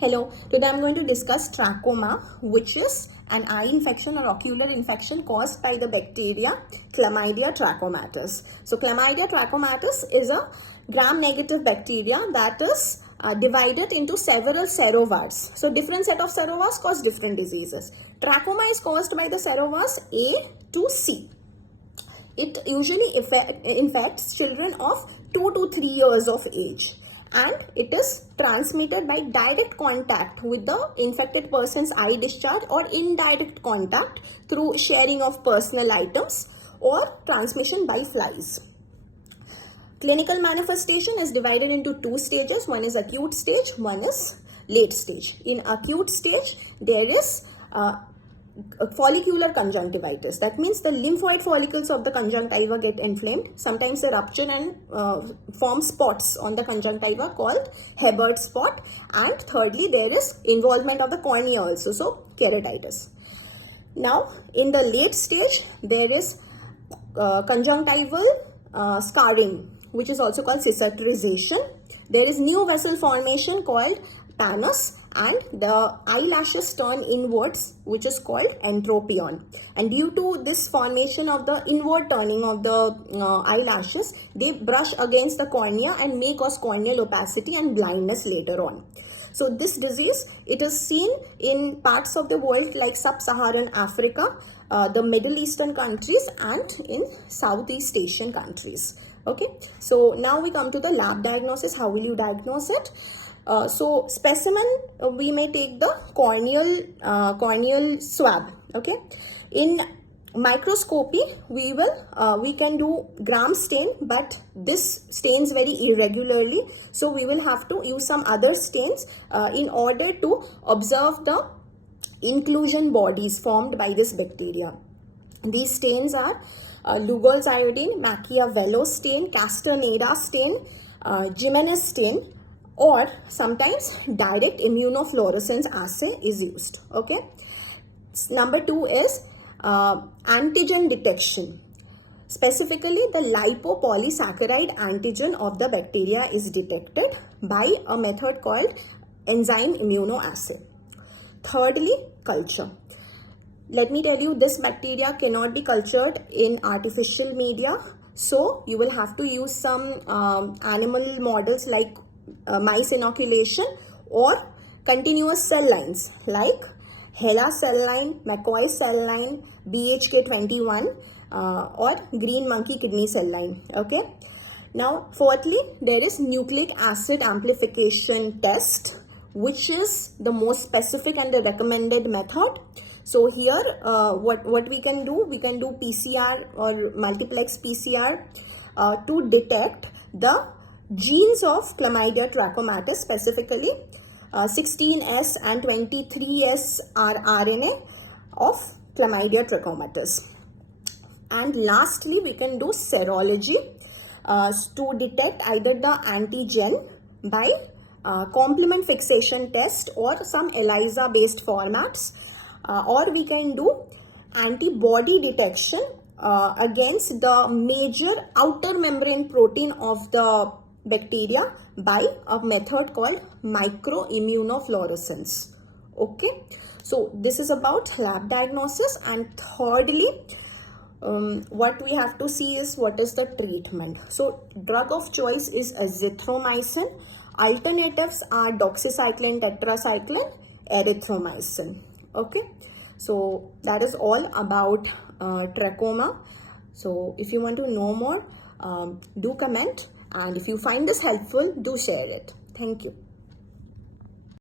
Hello, today I'm going to discuss trachoma, which is an eye infection or ocular infection caused by the bacteria CHLAMYDIA trachomatis. So CHLAMYDIA trachomatis is a gram-negative bacteria that is divided into several serovars. So different set of serovars cause different diseases. Trachoma is caused by the serovars A to C. It usually infects children of 2 to 3 years of age, and it is transmitted by direct contact with the infected person's eye discharge or indirect contact through sharing of personal items or transmission by flies. Clinical manifestation is divided into two stages. One is acute stage, one is late stage. In acute stage, there is follicular conjunctivitis. That means the lymphoid follicles of the conjunctiva get inflamed. Sometimes they rupture and form spots on the conjunctiva called Hebert spot. And thirdly, there is involvement of the cornea also, so keratitis. Now, in the late stage, there is conjunctival scarring, which is also called cicatrization. There is new vessel formation called pannus, and the eyelashes turn inwards, which is called entropion. And due to this formation of the inward turning of the eyelashes, they brush against the cornea and may cause corneal opacity and blindness later on. So this disease, it is seen in parts of the world like sub-Saharan Africa, the Middle Eastern countries, and in Southeast Asian countries. Okay, so now we come to the lab diagnosis. How will you diagnose it? So specimen, we may take the corneal swab. Okay, in microscopy we can do gram stain, but this stains very irregularly, so we will have to use some other stains in order to observe the inclusion bodies formed by this bacteria. These stains are Lugol's iodine, Machiavello stain, Castaneda stain, Jimenez stain, or sometimes direct immunofluorescence assay is used. Okay. Number 2 is antigen detection. Specifically, the lipopolysaccharide antigen of the bacteria is detected by a method called enzyme immunoassay. Thirdly, culture. Let me tell you, this bacteria cannot be cultured in artificial media, so you will have to use some animal models like mice inoculation or continuous cell lines like HeLa cell line, McCoy cell line, BHK21 or green monkey kidney cell line. Okay. Now, fourthly, there is nucleic acid amplification test, which is the most specific and the recommended method. So here, what we can do PCR or multiplex PCR to detect the genes of Chlamydia trachomatis, specifically 16S and 23S are RNA of Chlamydia trachomatis. And lastly, we can do serology to detect either the antigen by complement fixation test or some ELISA based formats, or we can do antibody detection against the major outer membrane protein of the bacteria by a method called microimmunofluorescence. Okay, so this is about lab diagnosis. And thirdly, what we have to see is what is the treatment. So drug of choice is azithromycin. Alternatives are doxycycline, tetracycline, erythromycin. Okay, so that is all about trachoma. So if you want to know more, do comment. And if you find this helpful, do share it. Thank you.